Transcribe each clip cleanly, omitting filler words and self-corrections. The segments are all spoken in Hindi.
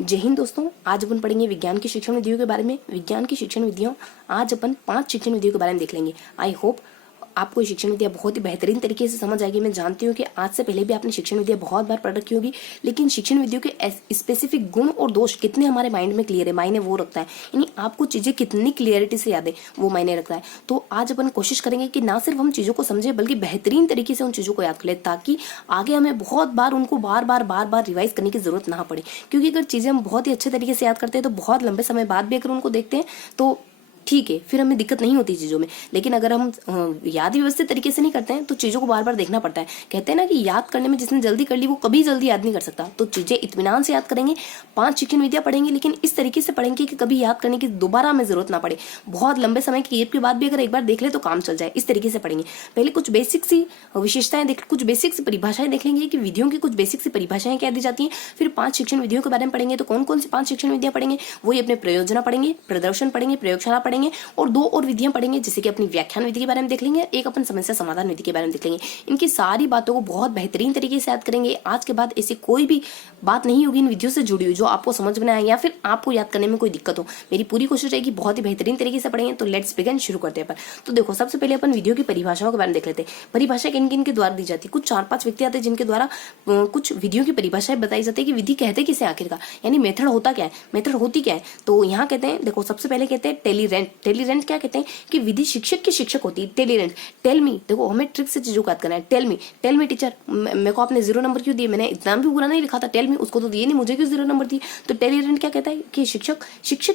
जय हिंद दोस्तों। आज अपन पढ़ेंगे विज्ञान की शिक्षण विधियों के बारे में। विज्ञान की शिक्षण विधियों आज अपन 5 शिक्षण विधियों के बारे में देख लेंगे। आई होप आपको ये शिक्षण विधियाँ बहुत ही बेहतरीन तरीके से समझ आएगी। मैं जानती हूँ कि आज से पहले भी आपने शिक्षण विधियाँ बहुत बार पढ़ रखी होगी, लेकिन शिक्षण विधियों के स्पेसिफिक गुण और दोष कितने हमारे माइंड में क्लियर है, मायने वो रखता है। यानी आपको चीज़ें कितनी क्लियरिटी से याद है वो मायने रखता है। तो आज अपन कोशिश करेंगे कि ना सिर्फ हम चीज़ों को समझें बल्कि बेहतरीन तरीके से उन चीज़ों को याद कर लें, ताकि आगे हमें बहुत बार उनको बार बार रिवाइज करने की जरूरत ना पड़े। क्योंकि अगर चीज़ें हम बहुत ही अच्छे तरीके से याद करते हैं तो बहुत लंबे समय बाद भी अगर उनको देखते हैं तो ठीक है, फिर हमें दिक्कत नहीं होती चीज़ों में। लेकिन अगर हम याद व्यवस्थित तरीके से नहीं करते हैं तो चीज़ों को बार बार देखना पड़ता है। कहते हैं ना कि याद करने में जिसने जल्दी कर ली वो कभी जल्दी याद नहीं कर सकता। तो चीज़ें इत्मीनान से याद करेंगे, 5 शिक्षण विधियाँ पढ़ेंगे, लेकिन इस तरीके से पढ़ेंगे कि कभी याद करने की दोबारा हमें जरूरत ना पड़े। बहुत लंबे समय की गैप के बाद भी अगर एक बार देख ले तो काम चल जाए, इस तरीके से पढ़ेंगे। पहले कुछ बेसिक सी विशेषताएं देख, कुछ बेसिक सी परिभाषाएं देख लेंगे कि विधियों की कुछ बेसिक सी परिभाषाएं क्या दी जाती हैं। फिर 5 शिक्षण विधियों के बारे में पढ़ेंगे। तो कौन कौन सी 5 शिक्षण विधियां पढ़ेंगे, वही अपने प्रयोजना पढ़ेंगे, प्रदर्शन पढ़ेंगे, प्रयोगशाला पढ़ेंगे और 2 और विधियां पढ़ेंगे, जैसे कि अपनी व्याख्यान विधि के बारे में देख लेंगे, एक अपन समस्या समाधान विधि के बारे में देख लेंगे। इनकी सारी बातों को बहुत बेहतरीन तरीके से याद करेंगे। आज के बाद ऐसी कोई भी बात नहीं होगी इन विधियों से जुड़ी हुई जो आपको समझ में आए या फिर आपको याद करने में कोई दिक्कत हो। मेरी पूरी कोशिश रहेगी बहुत ही बेहतरीन तरीके से पढ़ेंगे। तो लेट्स बिगिन, शुरू करते हैं अपन। तो देखो, सबसे पहले अपन विधियों की परिभाषाओं के बारे में देख लेते हैं। परिभाषा किन किन के द्वारा दी जाती है। कुछ 4-5 व्यक्ति आते हैं जिनके द्वारा कुछ विधियों की परिभाषाएं बताई जाती है कि विधि कहते किसे आखिरकार, यानी मेथड होता क्या है, मेथड होती क्या है। तो यहाँ कहते हैं, देखो सबसे पहले कहते हैं टेलीरेंट। टेलीरेंट क्या कहते हैं कि विधि शिक्षक की शिक्षक होती है। टेलीरेंट, टेल मी, देखो हमें ट्रिक से चीजों को याद करना है। टेल मी टीचर, मेरे को आपने 0 नंबर क्यों दिए, मैंने इतना भी बुरा नहीं लिखा था। टेल मी, उसको तो दिए नहीं, मुझे क्यों 0 नंबर दिए। तो टेलीरेंट क्या कहता है कि शिक्षक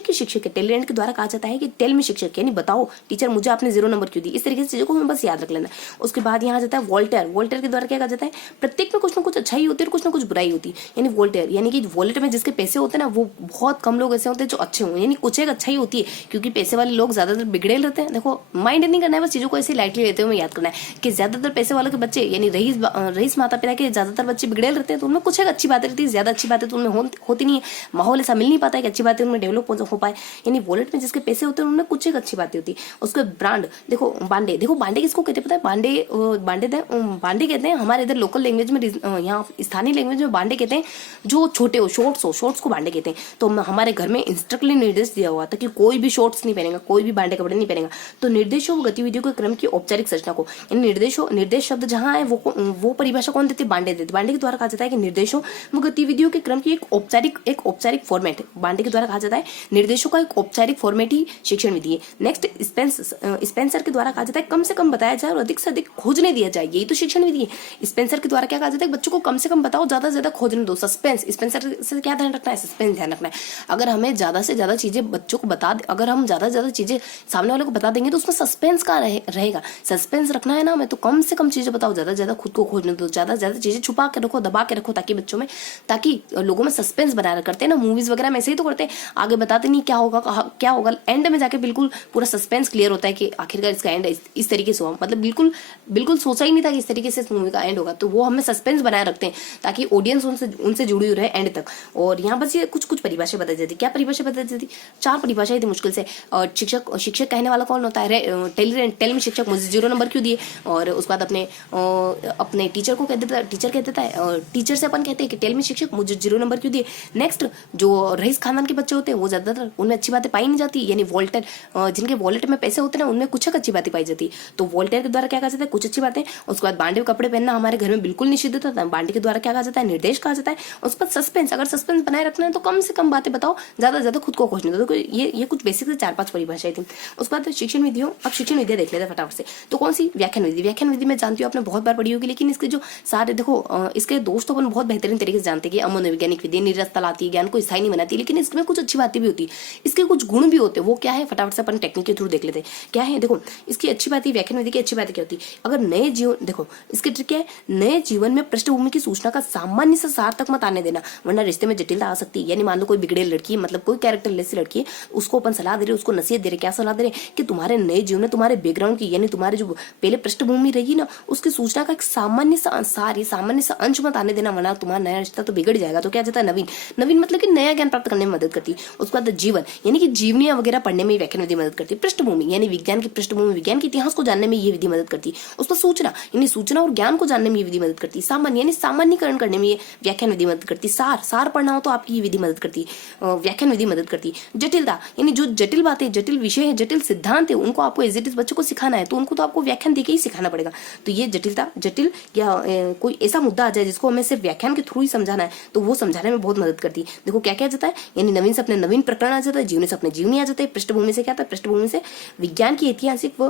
की शिक्षक है। टेलीरेंट के द्वारा कहा जाता है कि टेल मी शिक्षक, यानी बताओ टीचर मुझे आपने 0 नंबर क्यों दी। इस तरीके से चीजों को हमें बस याद रख लेना है। उसके बाद यहाँ जाता है वोल्टेयर। वोल्टेयर के द्वारा क्या कहा जाता है, प्रत्येक में कुछ ना कुछ अच्छाई होती है और कुछ ना कुछ बुराई होती है। यानी वोल्टेयर, यानी कि वॉलेट में जिसके पैसे होते हैं ना, वो बहुत कम लोग ऐसे होते हैं जो अच्छे हों, यानी कुछ एक अच्छाई होती है, क्योंकि पैसे वाले लोग ज्यादातर बिगड़े रहते हैं। देखो, माइंड नहीं करना है, बस चीजों को ऐसे लाइटली लेते हुए याद करना है कि ज्यादातर पैसे वालों के बच्चे, यानी रईस माता पिता के ज्यादातर बच्चे बिगड़े रहते हैं। तो उनमें कुछ एक अच्छी बातें रहती है, ज्यादा अच्छी बातें तो उनमें होती नहीं है। माहौल ऐसा मिल नहीं पाता है कि अच्छी बातें उनमें डेवलप हो पाए। यानी वॉलेट में जिसके पैसे होते हैं उनमें कुछ एक अच्छी बातें होती है। उसके ब्रांड, देखो बांडे। देखो बांडे किसको कहते हैं पता है, बांडे कहते हैं हमारे इधर लोकल लैंग्वेज में, यहाँ स्थानीय लैंग्वेज में बांडे कहते हैं जो छोटे हो, शॉर्ट्स को बांडे कहते हैं। तो हमारे घर में इंस्ट्रक्टली निर्देश दिया हुआ था कि कोई भी शॉर्ट्स नहीं पहनेगा, कोई भी बांडे कपड़े नहीं पहनेगा। तो निर्देशों व गतिविधियों के क्रम की औपचारिक संरचना को, निर्देश शब्द जहां है वो परिभाषा कौन देती है, बांडे देते। बांडे के द्वारा कहा जाता है कि निर्देशों व गतिविधियों के क्रम की एक औपचारिक फॉर्मेट, बांडे के द्वारा कहा जाता है निर्देशों का एक औपचारिक फॉर्मेट ही शिक्षण विधि है। नेक्स्ट, स्पेंसर के द्वारा कहा जाता है कम से कम बताया जाए और अधिक से अधिक खोजने दिया जाए, यही तो शिक्षण विधि है। स्पेंसर के द्वारा क्या कहा जाता है, बच्चों को कम से कम बताओ, ज्यादा से ज्यादा खोजने दो। सस्पेंस, स्पेंसर से क्या ध्यान रखना है, सस्पेंस ध्यान रखना है। अगर हमें ज्यादा से ज्यादा चीजें बच्चों को अगर हम ज्यादा से ज्यादा चीजें सामने वाले को बता देंगे तो उसमें सस्पेंस कहाँ रहेगा। सस्पेंस रखना है ना हमें, तो कम से कम चीजें बताओ, ज्यादा से ज्यादा खुद को खोजने दो, ज्यादा से ज्यादा चीजें छुपा के रखो, दबा के रखो, ताकि बच्चों में, ताकि लोगों में सस्पेंस बनाए करते हैं ना मूवीज वगैरह में, ऐसे ही तो करते हैं। आगे बताते नहीं क्या होगा, एंड में जाके बिल्कुल पूरा सस्पेंस क्लियर होता है कि आखिरकार इसका एंड इस तरीके से हुआ, मतलब बिल्कुल सोचा ही नहीं था कि इस तरीके से इस मूवी का एंड होगा। तो वो हमें सस्पेंस बनाए रखते हैं ताकि ऑडियंस उनसे जुड़ी हुई रहे एंड तक। और यहाँ बस ये कुछ परिभाषा बताई जाती। क्या परिभाषा बताई जाती, 4 परिभाषाएं थी मुश्किल से। शिक्षक कहने वाला कौन होता है, टेल में शिक्षक मुझे 0 नंबर क्यों दिए। और उसके बाद अपने टीचर को कह देता है, टीचर कह देता है, और टीचर से अपन कहते हैं कि टेल में शिक्षक मुझे 0 नंबर क्यों दिए। नेक्स्ट, जो रईस खानदान के बच्चे होते हैं वो ज्यादातर उनमें अच्छी बातें पाई नहीं जाती, यानी वोल्टेयर, जिनके वॉलेट में पैसे होते हैं ना उनमें कुछ एक अच्छी बातें पाई जाती है। तो वोल्टेयर के द्वारा क्या कहा जाता है, कुछ अच्छी बातें। उसके बाद बांडे कपड़े पहनना हमारे घर में बिल्कुल निषिद्ध था, बांडे के द्वारा क्या कहा जाता है, निर्देश कहा जाता है। उसके बाद सस्पेंस, अगर सस्पेंस बनाए रखना है तो कम से कम बातें बताओ, ज्यादा से ज्यादा खुद को खोजने दो। तो ये कुछ बेसिक से 4-5 परिभाषाएं थी। उसके बाद शिक्षण विधियों, अब शिक्षण विधियां देख लेते हैं फटाफट से। तो कौन सी, व्याख्यान विधि। व्याख्यान विधि मैं जानती हूँ आपने बहुत बार पढ़ी होगी, लेकिन इसके जो सारे, देखो इसके दोस्त तो अपन बहुत बेहतरीन तरीके से जानते हैं कि अमनोवैज्ञानिक विधि निरस्ता लाती है, ज्ञान को स्थायी नहीं बनाती, लेकिन इसमें कुछ अच्छी बातें भी होती है, इसके कुछ गुण भी होते हैं। वो क्या है, फटाफट से अपन टेक्निक के थ्रू देख लेते हैं क्या है। देखो इसकी अच्छी बात है, व्याख्यान विधि की अच्छी बात क्या होती है, अगर नए जीवन, देखो इसकी ट्रिक क्या है, नए जीवन में पृष्ठभूमि की सूचना का सामान्य से सार तक मत आने देना, वरना रिश्ते में जटिलता आ सकती है। यानी मान लो कोई बिगड़े लड़की है, मतलब कोई कैरेक्टर लेस लड़की है, उसको अपन सलाह दे रहे, उसको नसीहत दे रहे, क्या सलाह दे रहे कि तुम्हारे नए जीवन में तुम्हारे बैकग्राउंड की यानी तुम्हारे जो पहले पृष्ठभूमि रही ना उसकी सूचना का एक सामान्य सा सार, सामान्य सा अंश मत आने देना, वरना तुम्हारा नया रिश्ता तो बिगड़ जाएगा। तो क्या जाता है नवीन, नवीन मतलब कि नया ज्ञान प्राप्त करने में मदद करती है। उसके बाद जीवन यानी कि जीवनियां वगैरह पढ़ने में व्याख्यान विधि मदद करती है। पृष्ठभूमि यानी विज्ञान की पृष्ठभूमि, विज्ञान के इतिहास को जानने में ये विधि मदद करती है। उस पर सूचना यानी सूचना और ज्ञान को जानने में ये विधि मदद करती है। सामान्य यानी सामान्यकरण करने में ये व्याख्यान विधि मदद करती है। सार, सार पढ़ना हो तो आपकी ये विधि मदद करती है, व्याख्यान विधि मदद करती है। जटिलता यानी जो जटिल बातें, जटिल विषय है, जटिल सिद्धांत है, उनको आपको एज इट इज बच्चों को सिखाना है तो उनको तो आपको व्याख्यान देके ही सिखाना पड़ेगा। तो ये जटिलता, जटिल या कोई ऐसा मुद्दा आ जाए जिसको हमें सिर्फ व्याख्यान के थ्रू ही समझाना है तो वो समझाने में बहुत मदद करती है। देखो क्या क्या जाता है, यानी नवीन से अपने नवीन प्रकरण आ जाता है, जीवनी से अपने जीवनी आ जाता है। पृष्ठभूमि से क्या आता है, पृष्ठभूमि से विज्ञान की ऐतिहासिक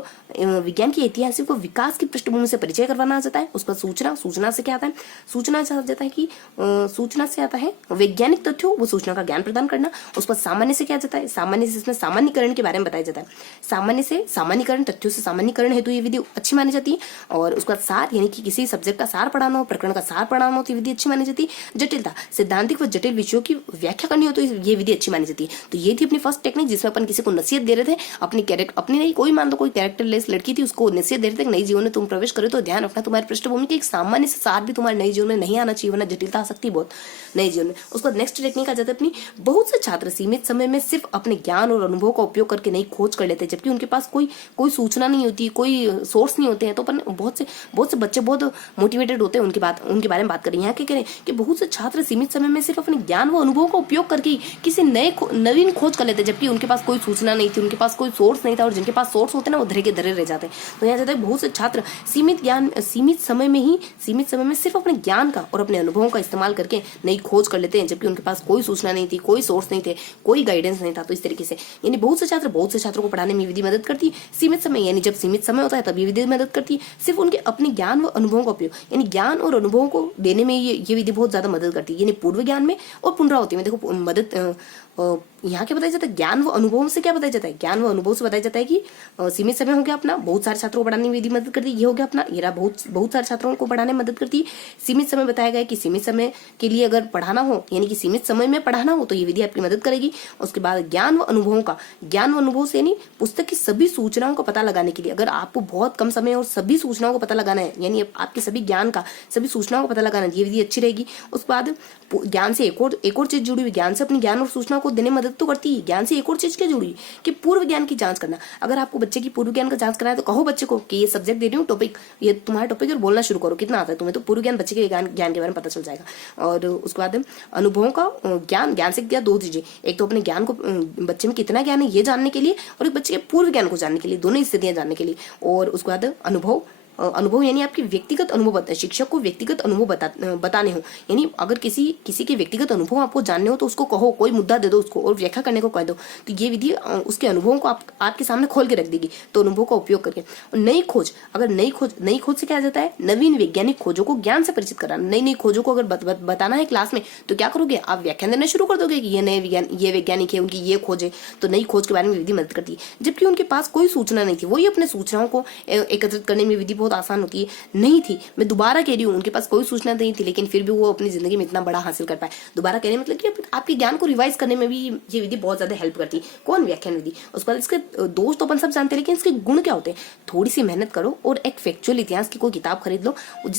व विकास की पृष्ठभूमि से परिचय करवाना आ जाता है। उस पर सूचना, सूचना से क्या आता है, सूचना से आ जाता है कि सूचना से आता है वैज्ञानिक तथ्यों वो सूचना का ज्ञान प्रदान करना। उस पर सामान्य से क्या जाता है, सामान्य से इसमें सामान्यकरण के बारे में बताया जाता है। सामान्य से सामान्यकरण, तथ्यों से सामान्यकरण हेतु ये विधि अच्छी मानी जाती है। और उसका सार यानी कि किसी सब्जेक्ट का सार पढ़ाना हो, प्रकरण का सार पढ़ाना हो तो ये विधि अच्छी मानी जाती है। जटिलता, सिद्धांतिक व जटिल विषयों की व्याख्या करनी हो तो ये विधि अच्छी मानी जाती है। तो ये थी अपनी फर्स्ट टेक्निक जिसमें अपन किसी को नसीहत दे रहे थे, अपनी नहीं, कोई मान लो कोई कैरेक्टरलेस लड़की थी उसको नसीहत दे रहे थे नई जीवन में तुम प्रवेश करो तो ध्यान रखना तुम्हारी पृष्ठभूमि के एक सामान्य से सार भी तुम्हारे नए जीवन में नहीं आना चाहिए, वरना जटिलता आ सकती है बहुत नए जीवन में। उसका नेक्स्ट टेक्निक आ जाता है अपनी, बहुत से छात्र सीमित समय में सिर्फ अपने ज्ञान और अनुभव का उपयोग करके नई खोज कर लेते हैं, जबकि उनके पास कोई सूचना नहीं होती, कोई सोर्स नहीं होते हैं। तो अपन बहुत से बच्चे बहुत मोटिवेटेड होते हैं, उनके बारे में बात करें। यहाँ क्या करें कि बहुत से छात्र सीमित समय में सिर्फ अपने ज्ञान व अनुभव का उपयोग करके किसी नवीन खोज कर लेते हैं, जबकि उनके पास कोई सूचना नहीं थी, उनके पास कोई सोर्स नहीं था। और जिनके पास सोर्स होते हैं ना वो धरे के धरे रह जाते हैं। तो यहाँ जाता है बहुत से छात्र सीमित समय में सिर्फ अपने ज्ञान का और अपने अनुभवों का इस्तेमाल करके नई खोज कर लेते हैं, जबकि उनके पास कोई सूचना नहीं थी, कोई सोर्स नहीं थे, कोई गाइडेंस नहीं था। तो इस तरीके से यानी बहुत से छात्रों को पढ़ाने में विधि मदद करती है। सीमित समय यानी जब सीमित समय होता है तब ये विधि मदद करती है। सिर्फ उनके अपने ज्ञान व अनुभवों का उपयोग यानी ज्ञान और अनुभवों को देने में ये विधि बहुत ज्यादा मदद करती है। यानी पूर्व ज्ञान में और पुनरावृत्ति में देखो मदद यहाँ क्या बताया जाता है, ज्ञान व अनुभवों से क्या बताया जाता है, ज्ञान व अनुभव से बताया जाता है कि सीमित समय हो गया अपना, बहुत सारे छात्रों को पढ़ाने में विधि मदद करती है। ये हो गया अपना, ये रहा बहुत सारे छात्रों को पढ़ाने में मदद करती है। सीमित समय बताया गया कि सीमित समय के लिए अगर पढ़ाना हो यानी कि सीमित समय में पढ़ाना हो तो ये विधि आपकी मदद करेगी। उसके बाद ज्ञान व अनुभव से यानी पुस्तक की सभी सूचनाओं का पता लगाने के लिए, अगर आपको बहुत कम समय और सभी सूचनाओं को पता लगाना है यानी आपके सभी ज्ञान का सभी सूचनाओं को पता लगाना है, ये विधि अच्छी रहेगी। उसके बाद ज्ञान से एक और चीज जुड़ी हुई, ज्ञान से अपनी ज्ञान और सूचना को देने में मदद तो करती है। ज्ञान से एक और चीज क्या जुड़ी कि पूर्व ज्ञान की जांच करना। अगर आपको बच्चे की पूर्व ज्ञान का जांच करना है तो कहो बच्चे को कि ये सब्जेक्ट दे रही हूँ टॉपिक, ये तुम्हारा टॉपिक और बोलना शुरू करो, कितना आता है तुम्हें, तो पूर्व ज्ञान बच्चे के ज्ञान के बारे में पता चल जाएगा। और उसके बाद अनुभवों का ज्ञान से क्या दो चीजें, एक तो अपने ज्ञान को बच्चे में कितना ज्ञान है ये जानने के लिए और एक बच्चे के पूर्व ज्ञान को जानने के लिए, दोनों स्थितियां जानने के लिए। और उसके बाद अनुभव यानी आपके व्यक्तिगत अनुभव शिक्षक को व्यक्तिगत अनुभव बताने हो, यानी अगर किसी के व्यक्तिगत अनुभव आपको जानने हो तो उसको कहो, कोई मुद्दा दे दो उसको और व्याख्या करने को कह दो। तो ये विधि उसके अनुभवों को आपके सामने खोल के रख देगी। तो अनुभव का उपयोग करके नई खोज से क्या जाता है, नवीन वैज्ञानिक खोजों को ज्ञान से परिचित कराना। नई खोजों को अगर बताना है क्लास में तो क्या करोगे, आप व्याख्यान देना शुरू कर दोगे कि ये वैज्ञानिक है, उनकी ये खोज है। तो नई खोज के बारे में विधि मदद करती है, जबकि उनके पास कोई सूचना नहीं थी, वही अपने सूचनाओं को एकत्रित करने में विधि आसान होती है। नहीं थी, मैं दोबारा कह रही हूँ, उनके पास कोई सूचना नहीं थी लेकिन फिर भी वो अपनी जिंदगी में इतना बड़ा हासिल कर पाए। दोबारा कहने मतलब कि आपके ज्ञान को रिवाइज करने में भी ये विधि बहुत ज्यादा हेल्प करती है। कौन, व्याख्यान विधि। उसके बाद इसके दोष तो अपन सब जानते हैं लेकिन इसके गुण क्या होते हैं, थोड़ी सी मेहनत करो और एक फैक्चुअल इतिहास की कोई किताब खरीद लो,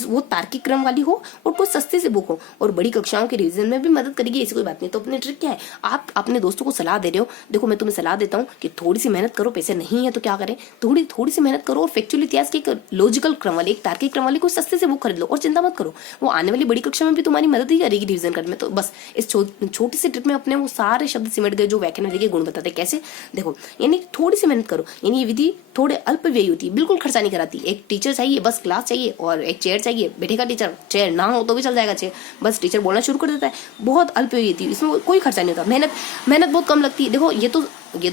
वो तार्किक क्रम वाली हो और कोई सस्ते से बुक हो और बड़ी कक्षाओं के रिवीजन में भी मदद करेगी, ऐसी कोई बात नहीं। तो अपनी ट्रिक क्या है, आप अपने दोस्तों को सलाह दे रहे हो, देखो मैं तुम्हें सलाह देता हूँ कि थोड़ी सी मेहनत करो, पैसे नहीं है तो क्या करें, थोड़ी सी मेहनत करो और फैक्चुअल इतिहास की एक लॉजिकल क्रम वाली, एक तार्किक क्रम वाली कोई सस्ते से बुक खरीद लो और चिंता मत करो, वो आने वाली बड़ी कक्षा में भी तुम्हारी मदद ही करेगी रिवीजन करने में। तो बस इस छोटी सी ट्रिक में अपने वो सारे शब्द सिमट गए जो व्याख्यान विधि के गुण बताते हैं। कैसे, देखो यानी थोड़ी सी मेहनत करो, यानी ये विधि थोड़े अल्प व्ययी होती है, बिल्कुल खर्चा नहीं कराती। एक टीचर चाहिए, बस क्लास चाहिए और एक चेयर चाहिए, बैठेगा टीचर, चेयर ना हो तो भी चल जाएगा चेयर, बस टीचर बोलना शुरू कर देता है। बहुत अल्प व्ययी होती है, इसमें कोई खर्चा नहीं होता, मेहनत बहुत कम लगती है। देखो ये तो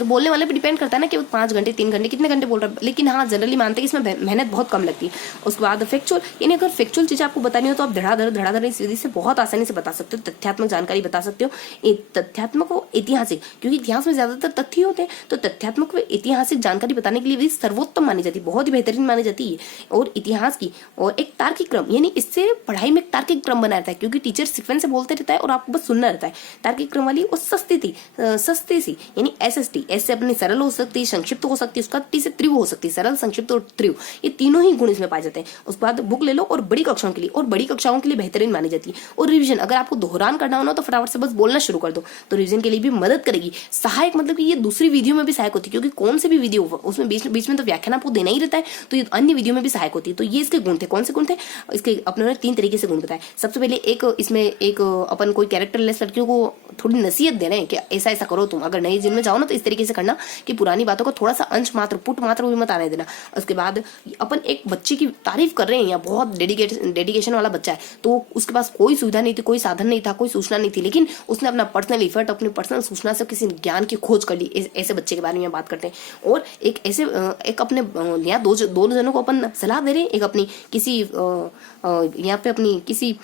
बोलने वाले पे डिपेंड करता है ना कि वो 5 घंटे 3 घंटे कितने घंटे बोल रहा है, लेकिन हाँ जनरली मानते हैं कि इसमें मेहनत बहुत कम लगती है। उसके बाद फैक्चुअल, यानी अगर फैक्चुअल चीजें आपको बतानी हो तो आप धड़ाधड़ इस विधि से बहुत आसानी से बता सकते हो, तथ्यात्मक जानकारी बता सकते हो। तथ्यात्मक और ऐतिहासिक, क्योंकि इतिहास में ज्यादातर तथ्य होते हैं, तो तथ्यात्मक व ऐतिहासिक जानकारी बताने के लिए विधि सर्वोत्तम मानी जाती है, बहुत ही बेहतरीन मानी जाती है। और इतिहास की और एक तार्किक क्रम, यानी इससे पढ़ाई में एक तार्किक क्रम बना रहता है, क्योंकि टीचर सीक्वेंस से बोलते रहता है और आपको बस सुनना रहता है। तार्किक क्रम वाली और सस्ती सी, यानी ऐसे से टी, एस से अपनी सरल हो सकती है, संक्षिप्त हो सकती है, उसका टी से तीव्र हो सकती है, सरल, संक्षिप्त और तीव्र, ये तीनों ही गुण इसमें पाए जाते हैं। उसके बाद बुक ले लो और बड़ी कक्षाओं के लिए, और बड़ी कक्षाओं के लिए बेहतरीन मानी जाती है। और रिवीजन, अगर आपको दोहरान करना हो ना तो फटाफट से बस बोलना शुरू कर दो, तो रिवीजन के लिए भी मदद करेगी। सहायक मतलब कि ये दूसरी वीडियो में भी सहायक होती है, क्योंकि कौन से भी वीडियो उसमें बीच में तो व्याख्यान आपको देना ही रहता है, तो ये अन्य वीडियो में भी सहायक होती है। तो ये इसके गुण थे। कौन से गुण थे इसके? अपने 3 तरीके से गुण बताए। सबसे पहले एक इसमें एक अपन कोई कैरेक्टरलेस लड़कियों को थोड़ी नसीहत दे रहे हैं कि ऐसा ऐसा करो, तुम अगर नई जिनमें जाओ ना तो इस तरीके से करना कि पुरानी बातों को थोड़ा सा अंश मात्र, पुट मात्र भी मत आने देना। उसके बाद अपन एक बच्चे की तारीफ कर रहे हैं, या बहुत डेडिकेशन वाला बच्चा है, तो उसके पास कोई सुविधा नहीं थी, कोई साधन नहीं था, कोई सूचना नहीं थी, लेकिन उसने अपना पर्सनल इफर्ट, अपनी पर्सनल सूचना से किसी ज्ञान की खोज कर ली। ऐसे बच्चे के बारे में बात करते हैं। और एक ऐसे एक अपने यहाँ दो जनों को अपन सलाह दे रहे हैं, एक अपनी किसी यहाँ पे अपनी किसी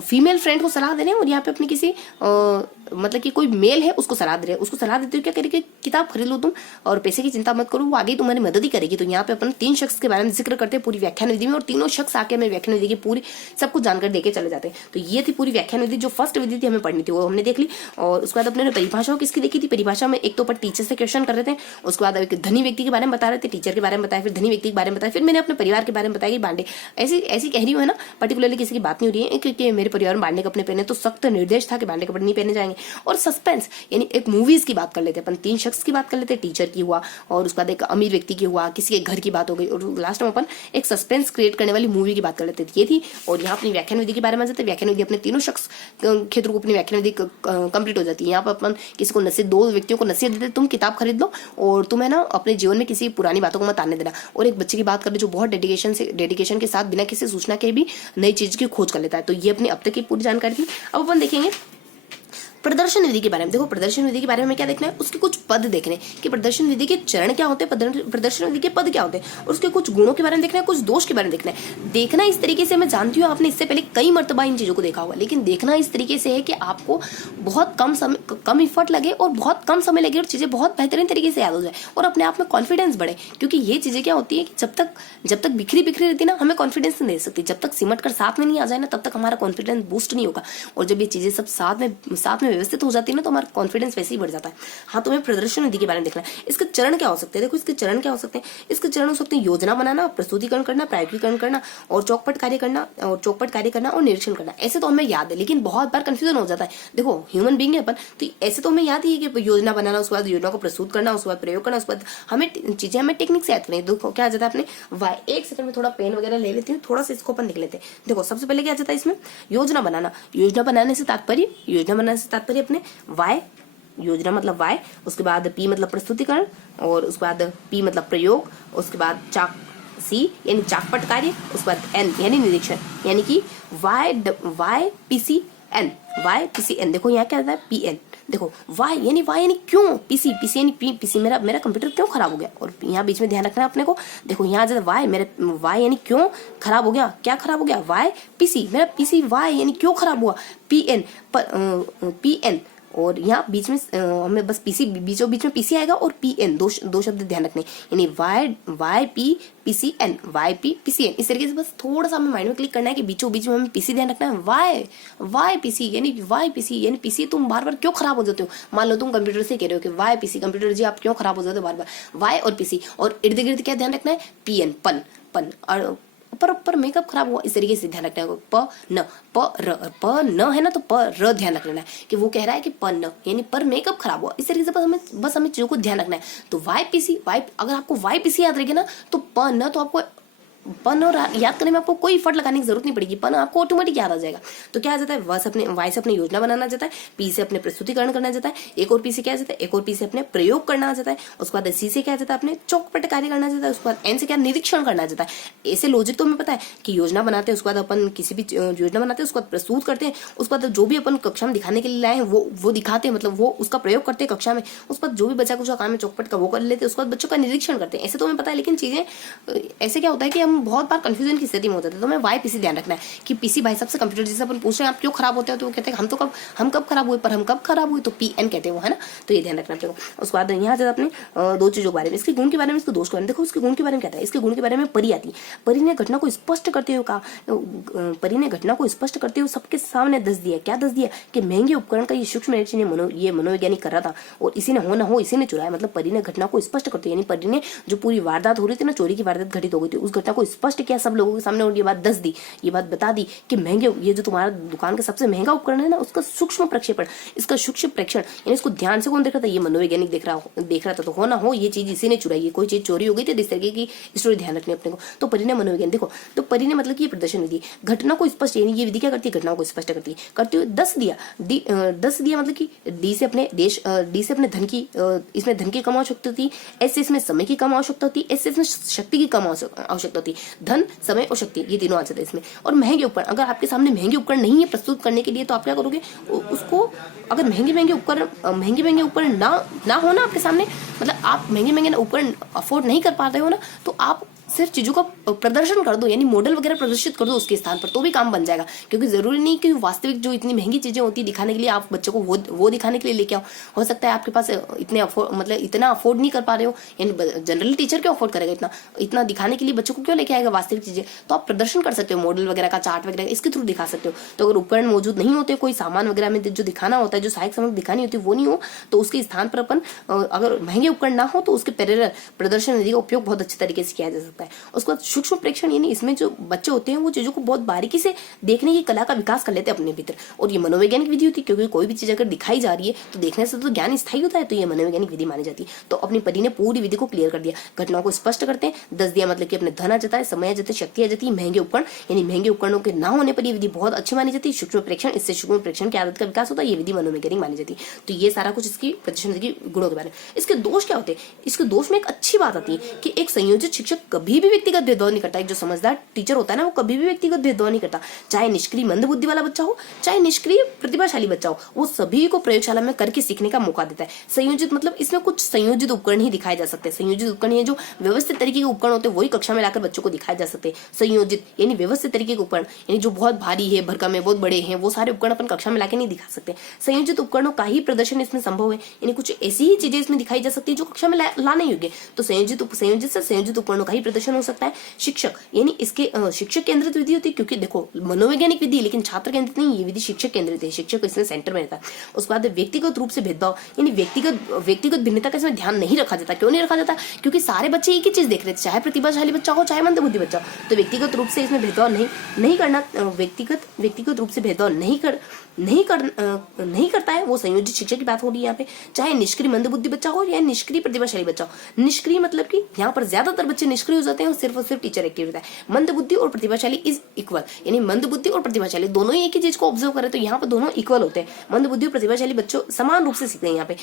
फीमेल फ्रेंड को सलाह दे रहे हैं, और यहाँ पे अपनी किसी मतलब कि कोई मेल है उसको सलाह दे रहे हैं। उसको सलाह देते हो क्या करेगी? किताब खरीद लो तुम, और पैसे की चिंता मत करो, वो आगे तुम्हारी मदद ही करेगी। तो यहाँ पे अपन 3 शख्स के बारे में जिक्र करते हैं पूरी व्याख्यान विधि में, और तीनों शख्स आके हमें व्याख्यान विधि की पूरी सब कुछ जानकारी देके चले जाते हैं। तो ये थी पूरी व्याख्यान विधि। जो फर्स्ट विधि थी हमें पढ़नी थी वो हमने देख ली। और उसके बाद अपने परिभाषाओं किसकी देखी थी? परिभाषा में एक तो अपन टीचर से क्वेश्चन कर रहे थे, उसके बाद एक धनी व्यक्ति के बारे में बता रहे थे, टीचर के बारे में बताया, फिर धनी व्यक्ति के बारे में बताया, फिर मैंने अपने परिवार के बारे में बताया कि बांटे ऐसी कह रही हूँ है ना, पर्टिकुलरली किसी की बात नहीं हो रही है, क्योंकि मेरे परिवार में बांटे कपड़े पहने तो सख्त निर्देश था कि बांटे कपड़े नहीं पहने जाएंगे। और सस्पेंस यानी एक मूवीज की बात कर लेते हैं अपन, 3 शख्स की बात कर लेते हैं, टीचर की हुआ, और उसके बाद एक अमीर व्यक्ति की हुआ, किसी के घर की बात हो गई, और लास्ट में अपन एक सस्पेंस क्रिएट करने वाली मूवी की बात कर लेते थे। ये थी। और यहाँ अपनी व्याख्यान विधि के बारे में जाते हैं। व्याख्यान विधि अपने तीनों शख्स क्षेत्र को अपनी व्याख्यान विधि कंप्लीट हो जाती है। यहाँ पर अपन किसी को नसीहत, 2 व्यक्तियों को नसीहत देते, तुम किताब खरीद लो और तुम्हें ना अपने जीवन में किसी पुरानी बातों को मत आने देना। और एक बच्चे की बात करें जो बहुत डेडिकेशन के साथ बिना किसी सूचना के भी नई चीज की खोज कर लेता है। तो ये अपनी अब तक की पूरी जानकारी थी। अब अपन देखेंगे प्रदर्शन विधि के बारे में। देखो प्रदर्शन विधि के बारे में क्या देखना है? उसके कुछ पद देखने कि प्रदर्शन विधि के चरण क्या होते हैं, प्रदर्शन विधि के पद क्या होते हैं, और उसके कुछ गुणों के बारे में देखना है, कुछ दोष के बारे में देखना है। देखना इस तरीके से, मैं जानती हूँ आपने इससे पहले कई मर्तबा इन चीजों को देखा होगा, लेकिन देखना इस तरीके से है कि आपको बहुत कम इफर्ट लगे और बहुत कम समय लगे और चीजें बहुत बेहतरीन तरीके से याद हो जाए और अपने आप में कॉन्फिडेंस बढ़े। क्योंकि ये चीजें क्या होती है कि जब तक बिखरी रहती ना, हमें कॉन्फिडेंस नहीं दे सकती। जब तक सिमट कर साथ में नहीं आ जाए ना, तब तक हमारा कॉन्फिडेंस बूस्ट नहीं होगा। और जब ये चीजें सब साथ में व्यवस्थित हो जाती है ना, तो हमारा कॉन्फिडेंस वैसे ही बढ़ जाता है। हाँ, तुम्हें प्रदर्शन विधि के बारे में देखना है। इसके चरण क्या हो सकते हैं? देखो इसके चरण क्या हो सकते हैं? इसके चरण हो सकते हैं योजना बनाना, प्रस्तुतिकरण करना, प्रायोगिकरण करना, और चौकपट कार्य करना और निरीक्षण करना। ऐसे तो हमें याद है, लेकिन बहुत बार कंफ्यूजन हो जाता है। देखो ह्यूमन बीइंग है अपन, तो ऐसे तो हमें याद ही है कि योजना बनाना, उसके बाद योजना को प्रस्तुत करना, उसके बाद प्रयोग करना, उसके बाद हमें टेक्निक से याद करनी है। देखो क्या आ जाता है अपने वाई। एक सेकंड में थोड़ा पेन वगैरह ले लेती हूँ, थोड़ा सा इसको अपन लिख लेते हैं। देखो सबसे पहले क्या आ जाता है इसमें? योजना बनाना। योजना बनाने से तात्पर्य अपने वाई, योजना मतलब वाई, उसके बाद पी मतलब प्रस्तुतिकरण, और उसके बाद पी मतलब प्रयोग, उसके बाद सी यानी चाकपट कार्य, उसके बाद एन यानी निरीक्षण, यानी कि वाई पी सी एन। देखो यहाँ क्या आता है? P N. देखो वाई यानी क्यों, पीसी यानी पीसी मेरा कंप्यूटर क्यों खराब हो गया, और यहाँ बीच में ध्यान रखना है अपने को। देखो यहाँ जाता वाई यानी क्यों खराब हो गया, क्या खराब हो गया? वाई पीसी, मेरा पीसी वाई यानी क्यों खराब हुआ, पी एन। और यहाँ बीच में हमें बस पीसी, बीच में पीसी आएगा और पी एन, दो शब्द ध्यान रखने, यानी Y P P C N, Y P P C N. इस तरीके से बस थोड़ा सा हमें माइंड में क्लिक करना है कि बीचों बीच में हमें पीसी ध्यान रखना है। वाई पीसी यानी पीसी तुम बार बार क्यों खराब हो जाते हो। मान लो तुम कंप्यूटर से कह रहे हो कि वाई पीसी, कंप्यूटर जी आप क्यों खराब हो जाते हो बार बार, वाई और पीसी। और इर्द गिर्द क्या ध्यान रखना है? पी एन, पन और पर मेकअप खराब हुआ, इस तरीके से ध्यान रखना है। प न है ना, तो प र ध्यान रख लेना है कि वो कह रहा है कि प न यानी पर मेकअप खराब हुआ। इस तरीके से बस हमें चीजों को ध्यान रखना है। तो वाई पीसी, अगर आपको वाई पीसी याद रहेगी ना, तो प न तो आपको पन और याद करने में आपको कोई एफर्ट लगाने की जरूरत नहीं पड़ेगी, पन आपको ऑटोमेटिक याद आ जाएगा। तो क्या आ जाता है? वाई से अपने योजना बनाना जाता है, पी से अपने प्रस्तुतिकरण करना जाता है, एक और पी से क्या आ जाता है? एक और पी से अपने प्रयोग करना आ जाता है, उसके बाद सी से क्या आ जाता है? अपने चौकपट कार्य करना जाता है, उसके बाद एन से क्या? निरीक्षण करना जाता है। ऐसे लॉजिक तो हमें पता है कि योजना बनाते हैं, उसके बाद अपन किसी भी योजना बनाते हैं, उसके बाद प्रस्तुत करते हैं, उसके बाद जो भी अपन कक्षा में दिखाने के लिए लाए हैं वो दिखाते हैं, मतलब वो उसका प्रयोग करते हैं कक्षा में, उसके बाद जो भी बच्चा कुछ काम है चौकपट का वो कर लेते हैं, उसके बाद बच्चों का निरीक्षण करते हैं। ऐसे तो हमें पता है, लेकिन चीजें ऐसे क्या होता है कि हम अपन बहुत बार कंफ्यूजन की स्थिति में हो जाते हैं। तो हमें वाई पीसी ध्यान रखना है कि पीसी भाई साहब से कंप्यूटर जैसे अपन पूछ रहे हैं आप क्यों खराब होते हो, तो वो कहते हैं हम कब खराब हुए, पर हम कब खराब हुए, तो पीएन कहते हैं वो, है ना। तो ये ध्यान रखना अपने को। उसके बाद यहाँ से अपने दो चीजों के बारे में, इसके गुण के बारे में, इसके दोष के बारे में। देखो इसके गुण के बारे में क्या था, इसके गुण के बारे में परी आती है। परी ने घटना को स्पष्ट करते हुए कहा, परी ने घटना को स्पष्ट करते हुए सबके सामने दस दिया। क्या दस दिया कि महंगे उपकरण का ये सूक्ष्म निरीक्षण ये मनोवैज्ञानिक कर रहा था और इसी ने हो ना हो इसी ने चुराया। मतलब परी ने घटना को स्पष्ट करते, यानी परी ने जो पूरी वारदात हो रही थी ना, चोरी की वारदात घटित हो गई थी, उस घटना को स्पष्ट किया सब लोगों के सामने और ये बात दस दी, ये बात बता दी कि महंगे, ये जो तुम्हारा दुकान का सबसे महंगा उपकरण है ना, उसका सूक्ष्म प्रक्षेपण, इसका सूक्ष्म प्रेक्षण, यानी इसको ध्यान से कौन देख रहा था, ये मनोवैज्ञानिक देख रहा था। तो हो ना हो ये चीज इसी ने चुराई है, कोई चीज चोरी हो गई थी, इस तरीके की स्टोरी ध्यान रखनी अपने को। तो परी ने मनोवैज्ञानिक, देखो तो परी ने मतलब कि ये प्रदर्शन विधि घटना को स्पष्ट, यानी ये विधि क्या करती है, घटनाओं को स्पष्ट करती हुए दस दिया मतलब कि डी से अपने धन की, इसमें धन की कम आवश्यकता थी, एस से इसमें समय की कम आवश्यकता थी, एस से इसमें शक्ति की कम आवश्यकता थी। धन, समय और शक्ति ये तीनों आ जाते हैं इसमें। और महंगे उपकरण, अगर आपके सामने महंगे उपकरण नहीं है प्रस्तुत करने के लिए, तो आप क्या करोगे, उसको अगर महंगे उपकरण ना हो ना आपके सामने, मतलब आप महंगे उपकरण अफोर्ड नहीं कर पाते हो ना, तो आप सिर्फ चीजों का प्रदर्शन कर दो, यानी मॉडल वगैरह प्रदर्शित कर दो उसके स्थान पर, तो भी काम बन जाएगा। क्योंकि जरूरी नहीं कि वास्तविक जो इतनी महंगी चीजें होती है दिखाने के लिए आप बच्चों को वो दिखाने के लिए लेके आओ। हो सकता है आपके पास इतना अफोर्ड नहीं कर पा रहे हो, यानी जनरली टीचर क्यों अफोर्ड करेगा इतना दिखाने के लिए, बच्चों को क्यों लेके आएगा वास्तविक चीजें। तो आप प्रदर्शन कर सकते हो मॉडल वगैरह का, चार्ट वगैरह इसके थ्रू दिखा सकते हो। तो अगर उपकरण मौजूद नहीं होते, कोई सामान वगैरह में जो दिखाना होता है, जो सहायक सामग्री दिखानी होती है वो नहीं हो, तो उसके स्थान पर अपन अगर महंगे उपकरण ना हो तो उसके पैरेलल प्रदर्शन विधि का उपयोग बहुत अच्छे तरीके से किया जा सकता है। उसके बाद सूक्ष्म प्रेक्षण, यानी इसमें जो बच्चे होते हैं वो चीजों को बहुत बारीकी से देखने की कला का विकास कर लेते हैं अपने भीतर, और ये मनोवैज्ञानिक विधि होती है। क्योंकि कोई भी चीज अगर दिखाई जा रही है तो देखने से तो ज्ञान स्थायी होता है, तो ये मनोवैज्ञानिक विधि मानी जाती है। तो अपनी परी ने पूरी विधि को क्लियर कर दिया, घटनाओं को स्पष्ट करते हैं, दस दिया मतलब कि अपने धन आ जाता है, समय आ जाता है, शक्ति आ जाती है, महंगे उपकरण, यानी महंगे उपकरणों के ना होने पर ये विधि बहुत अच्छी मानी जाती है। सूक्ष्म प्रेक्षण, इससे सूक्ष्म प्रेक्षण की आदत का विकास होता है, ये विधि मनोवैज्ञानिक मानी जाती है। तो ये सारा कुछ इसकी प्रदर्शन की गुणों के बारे में। इसके दोष क्या होते हैं, इसके दोष में एक अच्छी बात आती है कि एक संयोजित शिक्षक कभी भी व्यक्तिगत भेदभाव नहीं करता। जो समझदार टीचर होता है ना, वो कभी भी व्यक्तिगत भेदभाव नहीं करता, चाहे निष्क्रिय मंद बुद्धि वाला बच्चा हो, चाहे निष्क्रिय प्रतिभाशाली बच्चा हो, वो सभी को प्रयोगशाला में करके सीखने का मौका देता है। संयोजित मतलब इसमें कुछ संयोजित उपकरण ही दिखाए जा सकते हैं। संयोजित उपकरण ये जो व्यवस्थित तरीके के उपकरण होते हैं वही कक्षा में लाकर बच्चों को दिखाए जा सकते हैं। संयोजित यानी व्यवस्थित तरीके के उपकरण, यानी जो बहुत भारी है, भरकम है, बहुत बड़े हैं, वो सारे उपकरण अपन कक्षा में लाके नहीं दिखा सकते। संयोजित उपकरणों का ही प्रदर्शन इसमें संभव है, यानी कुछ ऐसी ही चीजें इसमें दिखाई जा सकती है जो कक्षा में लाने योग्य। तो संयोजित उपकरणों का ही प्रदर्शन हो सकता है। शिक्षक यानी इसके शिक्षक केंद्रित विधि होती है, क्योंकि देखो मनोवैज्ञानिक विधि लेकिन छात्र केंद्रित नहीं, ये विधि शिक्षक केंद्रित है, शिक्षक इसमें सेंटर में रहता है। उसके बाद व्यक्तिगत रूप से भेदभाव, यानी व्यक्तिगत भिन्नता का इसमें ध्यान नहीं रखा जाता। क्यों नहीं रखा जाता, क्योंकि सारे बच्चे एक ही चीज देख रहे थे, चाहे प्रतिभाशाली बच्चा हो चाहे मंदबुद्धि बच्चा हो। तो व्यक्तिगत रूप से इसमें भेदभाव नहीं करना, व्यक्तिगत रूप से भेदभाव नहीं करता है, वो संयोजित शिक्षक की बात हो रही है यहाँ पे। चाहे निष्क्रिय मंदबुद्धि बच्चा हो या निष्क्रिय प्रतिभाशाली बच्चा हो। निष्क्रिय मतलब कि यहाँ पर ज्यादातर बच्चे निष्क्रिय हो जाते हैं और सिर्फ टीचर एक्टिव रहता है। मंदबुद्धि और प्रतिभाशाली इज इक्वल, यानी मंदबुद्धि और प्रतिभाशाली दोनों ही एक ही चीज को ऑब्जर्व करें तो यहाँ पर दोनों इक्वल होते हैं। मंदबुद्धि और प्रतिभाशाली बच्चों समान रूप से सीखते हैं यहाँ पे,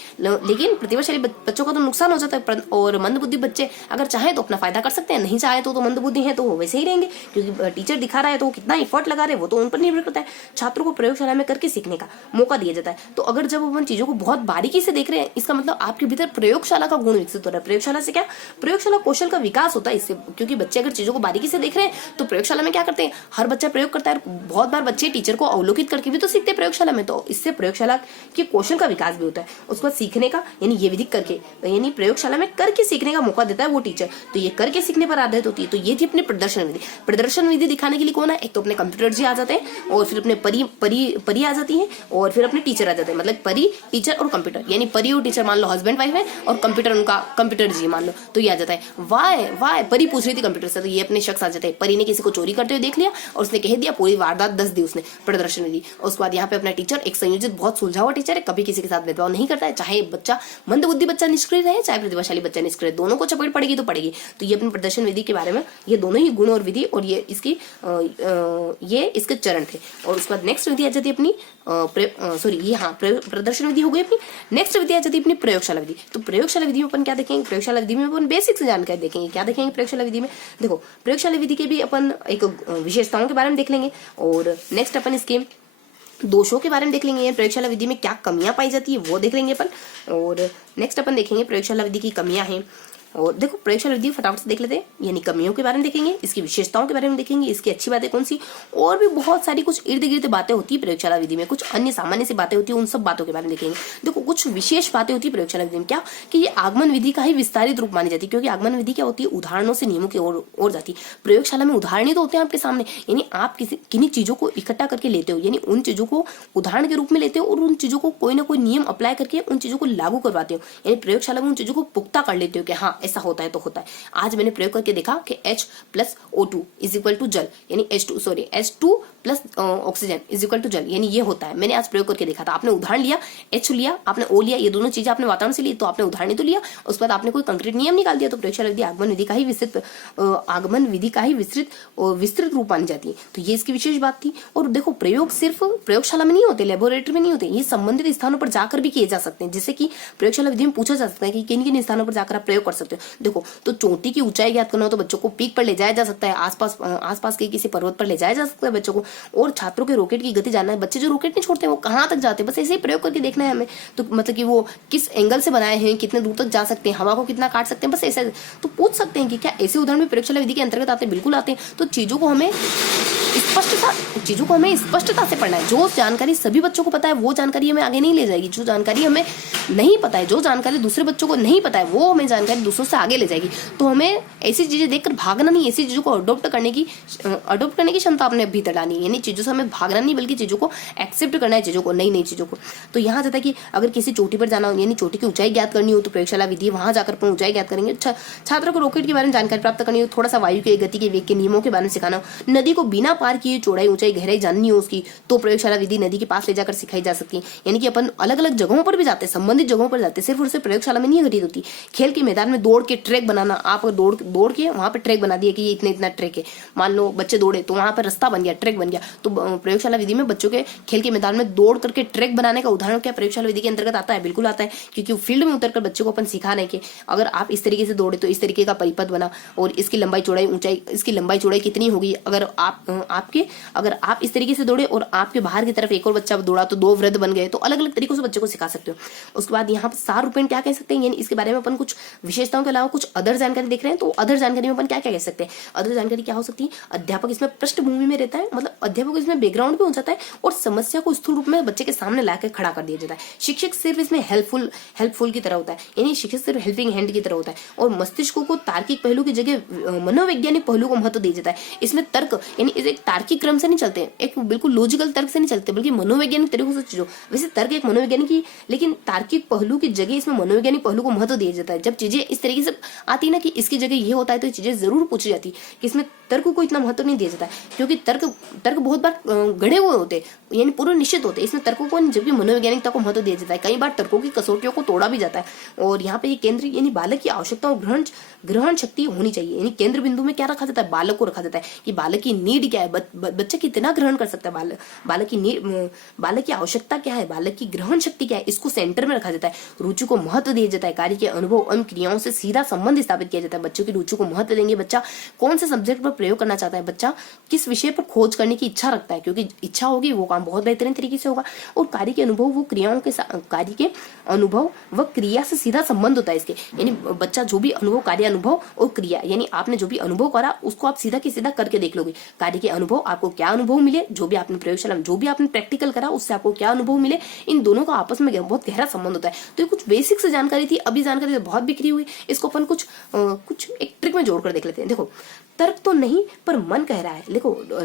लेकिन प्रतिभाशाली बच्चों का तो नुकसान हो जाता है, और मंदबुद्धि बच्चे अगर चाहे तो अपना फायदा कर सकते हैं, नहीं चाहे तो मंदबुद्धि है तो वो वैसे ही रहेंगे, क्योंकि टीचर दिखा रहा है तो वो कितना एफर्ट लगा रहे हैं वो तो उन पर निर्भर करता है। छात्रों को प्रयोगशाला में करके सीखने का मौका दिया जाता है। तो अगर जब अपन चीजों को बहुत बारीकी से देख रहे हैं, इसका मतलब आपके भीतर प्रयोगशाला का गुण विकसित हो रहा है। प्रयोगशाला से क्या, प्रयोगशाला कौशल का विकास होता है इससे, क्योंकि बच्चे अगर चीजों को बारीकी से देख रहे हैं तो प्रयोगशाला में क्या करते हैं, हर बच्चा प्रयोग करता है। बहुत बार बच्चे टीचर को अवलोकित करके भी तो सीखते हैं प्रयोगशाला में, तो इससे प्रयोगशाला के कौशल का विकास भी होता है। उसके बाद सीखने का, यानी ये विधि करके, यानी प्रयोगशाला में करके सीखने का मौका देता है वो टीचर, तो ये करके सीखने पर आधारित होती है। तो ये थी अपनी प्रदर्शन विधि दिखाने के लिए कौन है, एक तो अपने कंप्यूटर जी आ जाते हैं, और फिर अपने परी आ जाती है, और फिर अपने टीचर आ जाते हैं। मतलब परी, टीचर और कंप्यूटर, यानी परी और टीचर मान लो हस्बैंड वाइफ है, और कंप्यूटर उनका कंप्यूटर जी मान लो, तो ये आ जाता है। वाई परी पूछ रही थी कंप्यूटर से, तो ये अपने शख्स आ जाते हैं। परी ने किसी को चोरी करते हुए देख लिया और उसने कह दिया, पूरी वारदात 10 दी उसने, प्रदर्शन दी। उसके बाद यहाँ पे अपना टीचर एक संयोजित बहुत सुलझा हुआ टीचर है, कभी किसी के साथ भेदभाव नहीं करता है, चाहे बच्चा मंदबुद्धि बच्चा निष्क्रिय रहे चाहे प्रतिभाशाली बच्चा निष्क्रिय, दोनों को चपेट पड़ेगी तो पड़ेगी। तो ये अपनी प्रदर्शन विधि के बारे में, ये दोनों ही गुण और विधि, और ये इसके चरण थे। और उसके बाद नेक्स्ट विधि आ जाती है अपनी प्रदर्शन विधि हो गई अपनी। नेक्स्ट विधि आ जाती है अपनी प्रयोगशाला विधि। तो प्रयोगशाला विधि में अपन क्या देखेंगे, प्रयोगशाला विधि में अपन बेसिक से जानकारी देखेंगे। क्या देखेंगे प्रयोगशाला विधि में, देखो प्रयोगशाला विधि के भी अपन एक विशेषताओं के बारे में देख लेंगे, और नेक्स्ट अपन इसके दोषों के बारे में देख लेंगे। प्रयोगशाला विधि में क्या कमियां पाई जाती है वो देख लेंगे अपन, और नेक्स्ट अपन देखेंगे प्रयोगशाला विधि की कमियां हैं, और देखो प्रयोगशाला विधि फटाफट से देख लेते हैं, यानी कमियों के बारे में देखेंगे, इसकी विशेषताओं के बारे में देखेंगे, इसकी अच्छी बातें कौन सी, और भी बहुत सारी कुछ इर्द गिर्द बातें होती है प्रयोगशाला विधि में, कुछ अन्य सामान्य सी बातें होती है, उन सब बातों के बारे में देखेंगे। देखो कुछ विशेष बातें होती है प्रयोगशाला विधि में, क्या कि ये आगमन विधि का ही विस्तारित रूप मानी जाती है, क्योंकि आगमन विधि क्या होती है, उदाहरणों से नियमों की ओर जाती है। प्रयोगशाला में उदाहरण ही तो होते हैं आपके सामने, यानी आप किन्हीं चीजों को इकट्ठा करके लेते हो, यानी उन चीजों को उदाहरण के रूप में लेते हो और उन चीजों को कोई ना कोई नियम अप्लाई करके उन चीजों को लागू करवाते हो, यानी प्रयोगशाला में उन चीजों को पुख्ता कर लेते हो कि हाँ ऐसा होता है तो होता है। आज मैंने प्रयोग करके देखा कि H+O2 इज इक्वल टू जल, यानी H2 plus oxygen is equal to जल, यानी ये होता है। मैंने आज प्रयोग करके देखा था। आपने उदाहरण लिया, H लिया, आपने O लिया, ये दोनों चीजें आपने वातावरण से ली, तो आपने उदाहरण ही तो लिया, उसके बाद आपने कोई कंक्रीट नियम निकाल दिया। तो प्रयोगशाला विधि आगमन विधि का ही विस्तृत रूप मानी जाती है। तो ये इसकी विशेष बात थी। और देखो प्रयोग सिर्फ प्रयोगशाला में नहीं होते, लेबोरेटरी में नहीं होते, ये संबंधित स्थानों पर जाकर भी किए जा सकते हैं। जैसे कि प्रयोगशाला विधि में पूछा जा सकता है कि किन किन स्थानों पर जाकर आप प्रयोग कर सकते हो। देखो तो चोटी की ऊंचाई ज्ञात करना हो तो बच्चों को पीक पर ले जाया जा सकता है, आसपास के किसी पर्वत पर ले जाया जा सकता है बच्चों को। और छात्रों के रॉकेट की गति जानना है, बच्चे जो रॉकेट नहीं छोड़ते वो कहाँ तक जाते हैं, बस ऐसे ही प्रयोग करके देखना है हमें। तो मतलब कि वो किस एंगल से बनाए हैं, कितने दूर तक जा सकते हैं, हवा को कितना काट सकते हैं, बस ऐसे तो पूछ सकते हैं कि क्या ऐसे उदाहरण भी प्रयोगशाला विधि के अंतर्गत आते हैं। बिल्कुल आते हैं। तो चीजों को हमें स्पष्टता से पढ़ना है। जो जानकारी सभी बच्चों को पता है वो जानकारी हमें आगे नहीं ले जाएगी, जो जानकारी हमें नहीं पता है, जो जानकारी दूसरे बच्चों को नहीं पता है वो हमें जानकारी दूसरों से आगे ले जाएगी। तो हमें ऐसी चीजें देखकर भागना नहीं, ऐसी चीजों को अडॉप्ट करने की क्षमता अपने भीतर लानी है, यानी चीजों से हमें भागना नहीं बल्कि चीजों को एक्सेप्ट करना है, चीजों को, नई चीजों को। तो यहाँ जाता है कि अगर किसी चोटी पर जाना हो, यानी चोटी की ऊंचाई ज्ञात करनी हो तो प्रयोगशाला विधि, वहां जाकर अपन ऊंचाई ज्ञात करेंगे। छात्रों को रॉकेट के बारे में जानकारी प्राप्त करनी हो, थोड़ा सा वायु के गति के वेग के नियमों के बारे में सिखाना हो, नदी को बिना पार किए चौड़ाई ऊंचाई गहराई जाननी हो उसकी, तो प्रयोगशाला विधि नदी के पास ले जाकर सिखाई जा सकती है। यानी कि अपन अलग अलग जगहों पर भी जाते हैं, संबंधित जगहों पर जाते हैं, सिर्फ और सिर्फ प्रयोगशाला में नहीं घटित होती। खेल के मैदान में दौड़ के ट्रैक बनाना, आप दौड़ के वहां पर ट्रैक बना दिया कि ये इतना ट्रैक है, मान लो बच्चे दौड़े तो वहां पर रास्ता बन गया, ट्रैक बन गया। तो प्रयोगशाला विधि में बच्चों के खेल के मैदान में दौड़ करके ट्रैक बनाने का उदाहरण क्या प्रयोगशाला विधि के अंतर्गत आता है? बिल्कुल आता है, क्योंकि फील्ड में उतरकर बच्चों को अपन सिखा रहे हैं कि अगर आप इस तरीके से दौड़े तो इस तरीके का परिपथ बना, और इसकी लंबाई चौड़ाई ऊंचाई, इसकी लंबाई चौड़ाई कितनी होगी, अगर आप इस तरीके से दौड़े और आपके बाहर की तरफ एक और बच्चा दौड़ा तो 2 वृत्त बन गए। तो अलग अलग तरीकों से बच्चे को सिखा सकते हो। उसके बाद यहाँ पर सार रूपेण क्या कह सकते हैं, यानी इसके बारे में अपन कुछ विशेषताओं के अलावा कुछ अदर जानकारी देख रहे हैं। तो अदर जानकारी में अपन क्या क्या कह सकते हैं? अदर जानकारी क्या हो सकती है? अध्यापक इसमें पृष्ठभूमि में रहता है, मतलब अध्यापक इसमें बैकग्राउंड भी हो जाता है, और समस्या को स्थूल रूप में बच्चे के सामने लाकर खड़ा कर दिया जाता है। शिक्षक सिर्फ इसमें हेल्पफुल की तरह होता है, यानी शिक्षक सिर्फ हेल्पिंग हैंड की तरह होता है, और मस्तिष्क को तार्किक पहलू की जगह मनोवैज्ञानिक पहलू को महत्व दिया जाता है। इसमें तर्क, यानी इसे एक तार्किक क्रम से नहीं चलते, एक बिल्कुल लॉजिकल तर्क से नहीं चलते, बल्कि मनोवैज्ञानिक तरीकों से चीजों, वैसे तर्क एक मनोवैज्ञानिक ही, लेकिन तार्किक पहलू की जगह इसमें मनोवैज्ञानिक पहलू को महत्व दिया जाता है। जब चीजें इस तरीके से आती है ना कि इसकी जगह ये होता है, तो ये चीजें जरूर पूछी जाती है कि इसमें तर्क को इतना महत्व नहीं दिया जाता है, क्योंकि तर्क बहुत बार गढ़े हुए होते, यानी पूर्व निश्चित होते। इसमें तर्कों को, जबकि मनोवैज्ञानिकता को महत्व दिया जाता है, कई बार तर्कों की कसौटियों को तोड़ा भी जाता है। और यहाँ पे ये केंद्र, यानी बालक की आवश्यकता और ग्रहण शक्ति होनी चाहिए, यानी केंद्र बिंदु में क्या रखा जाता है? बालक को रखा जाता है कि बालक की नीड क्या है, बच्चा कितना ग्रहण कर सकता है, बालक की आवश्यकता क्या है, बालक की ग्रहण शक्ति क्या है, इसको सेंटर में रखा जाता है। रुचि को महत्व दिया जाता है, कार्य के अनुभव एवं क्रियाओं से सीधा संबंध स्थापित किया जाता है। बच्चों की रुचि को महत्व देंगे, बच्चा कौन से सब्जेक्ट पर प्रयोग करना चाहता है, बच्चा किस विषय पर खोज करने की इच्छा रखता है, क्योंकि इच्छा होगी वो काम बहुत बेहतरीन तरीके से होगा। और कार्य के अनुभव व क्रिया से सीधा संबंध होता है इसके, यानी बच्चा जो भी अनुभव, कार्य अनुभव और क्रिया, यानी आपने जो भी अनुभव करा उसको आप सीधा की सीधा करके देख लोगे। कार्य के अनुभव, आपको क्या अनुभव मिले, जो भी आपने प्रयोगशाला में, जो भी आपने प्रैक्टिकल करा उससे आपको क्या अनुभव मिले, इन दोनों का आपस में बहुत गहरा संबंध होता है। तो ये कुछ बेसिक से जानकारी थी, अभी जानकारी तो बहुत बिखरी हुई, इसको अपन कुछ एक ट्रिक में जोड़कर देख लेते हैं। देखो तर्क तो नहीं पर मन कह रहा है, देखो